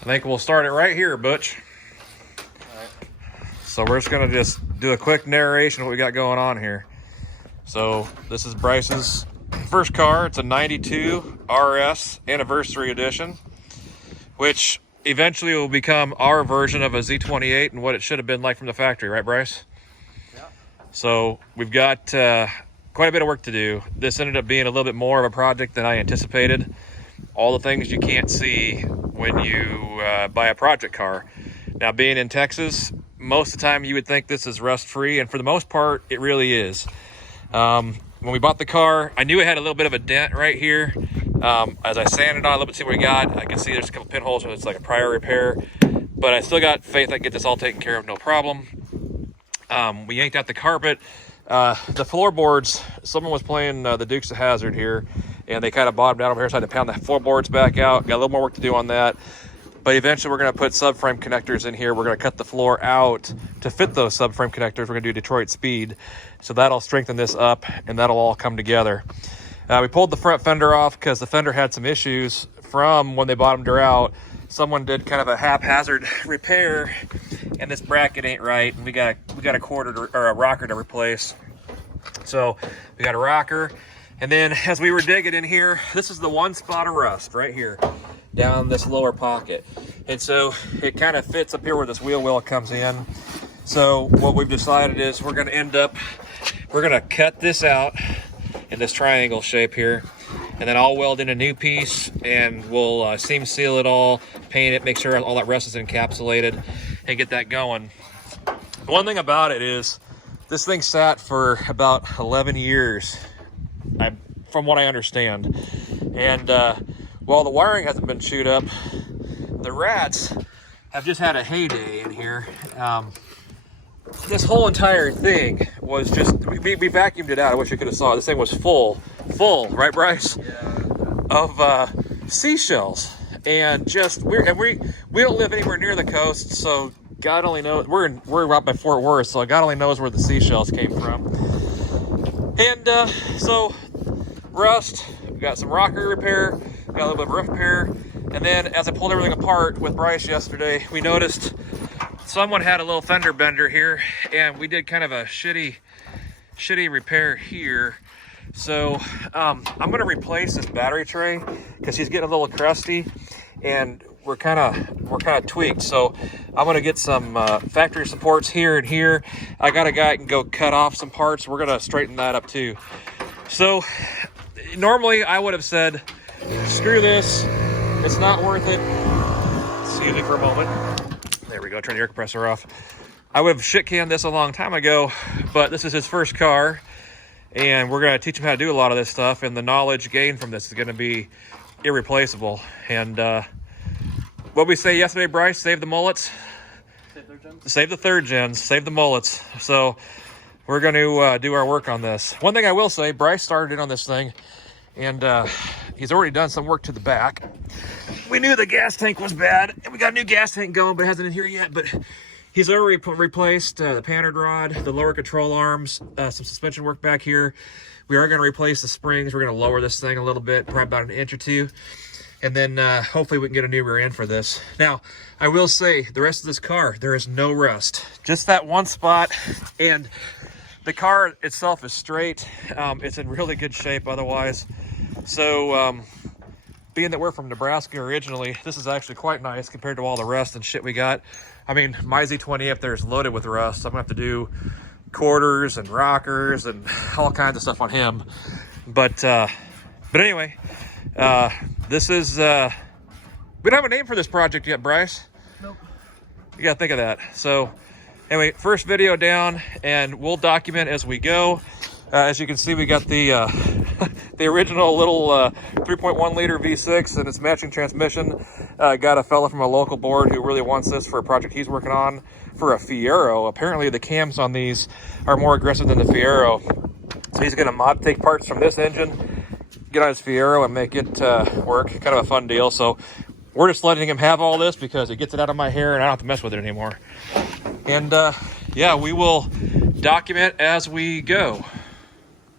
I think we'll start it right here, Butch. All right. So we're just gonna do a quick narration of what we got going on here. So this is Bryce's first car. It's a 92 RS Anniversary Edition, which eventually will become our version of a Z28 and what it should have been like from the factory, right, Bryce? Yeah. So we've got quite a bit of work to do. This ended up being a little bit more of a project than I anticipated. All the things you can't see when you buy a project car. Now, being in Texas, most of the time you would think this is rust-free, and for the most part, it really is. When we bought the car, I knew it had a little bit of a dent right here. As I sanded on a little bit, see what we got, I can see there's a couple pinholes, so it's like a prior repair. But I still got faith I can get this all taken care of, no problem. We yanked out the carpet. The floorboards, someone was playing the Dukes of Hazzard here, and they kind of bottomed out over here, so I had to pound the floorboards back out. Got a little more work to do on that. But eventually we're going to put subframe connectors in here. We're going to cut the floor out to fit those subframe connectors. We're going to do Detroit speed. So that'll strengthen this up, and that'll all come together. We pulled the front fender off because the fender had some issues from when they bottomed her out. Someone did kind of a haphazard repair, and this bracket ain't right, and we got a quarter or a rocker to replace. So we got a rocker, and then as we were digging in here, this is the one spot of rust right here down this lower pocket, and so it kind of fits up here where this wheel well comes in. So what we've decided is we're going to cut this out in this triangle shape here, and then I'll weld in a new piece, and we'll seam seal it all, paint it, make sure all that rust is encapsulated, and get that going. One thing about it is this thing sat for about 11 years, from what I understand. And while the wiring hasn't been chewed up, the rats have just had a heyday in here. This whole entire thing was just, we vacuumed it out. I wish you could have saw it. This thing was full, right, Bryce? Yeah. Of seashells. And just, we don't live anywhere near the coast, so God only knows. We're out by Fort Worth, so God only knows where the seashells came from. And so rust, we got some rocker repair, got a little bit of roof repair, and then as I pulled everything apart with Bryce yesterday, we noticed someone had a little fender bender here, and we did kind of a shitty repair here. So I'm gonna replace this battery tray because he's getting a little crusty, and we're kind of tweaked. So I'm gonna get some factory supports here and here. I got a guy who can go cut off some parts. We're gonna straighten that up too. So normally I would have said, screw this, it's not worth it. Excuse me for a moment. There we go, turn the air compressor off. I would have shit canned this a long time ago, but this is his first car, and we're gonna teach him how to do a lot of this stuff, and the knowledge gained from this is gonna be irreplaceable. And what we say yesterday, Bryce, save the mullets? Save the third gens, save the mullets. So we're gonna do our work on this. One thing I will say, Bryce started in on this thing, and he's already done some work to the back. We knew the gas tank was bad, and we got a new gas tank going, but it hasn't in here yet. But he's already replaced the panhead rod, the lower control arms, some suspension work back here. We are going to replace the springs. We're going to lower this thing a little bit, probably about an inch or two. And then hopefully we can get a new rear end for this. Now, I will say, the rest of this car, there is no rust. Just that one spot, and the car itself is straight. It's in really good shape otherwise. So, being that we're from Nebraska originally, this is actually quite nice compared to all the rust and shit we got. I mean, my Z20 up there is loaded with rust. I'm gonna have to do quarters and rockers and all kinds of stuff on him. But anyway, this is, we don't have a name for this project yet, Bryce. Nope. You gotta think of that. So anyway, first video down, and we'll document as we go. As you can see, we got the the original little 3.1 liter V6 and its matching transmission. Got a fella from a local board who really wants this for a project he's working on for a Fiero. Apparently the cams on these are more aggressive than the Fiero. So he's gonna take parts from this engine, get on his Fiero and make it work. Kind of a fun deal. So we're just letting him have all this because it gets it out of my hair and I don't have to mess with it anymore. And yeah, we will document as we go.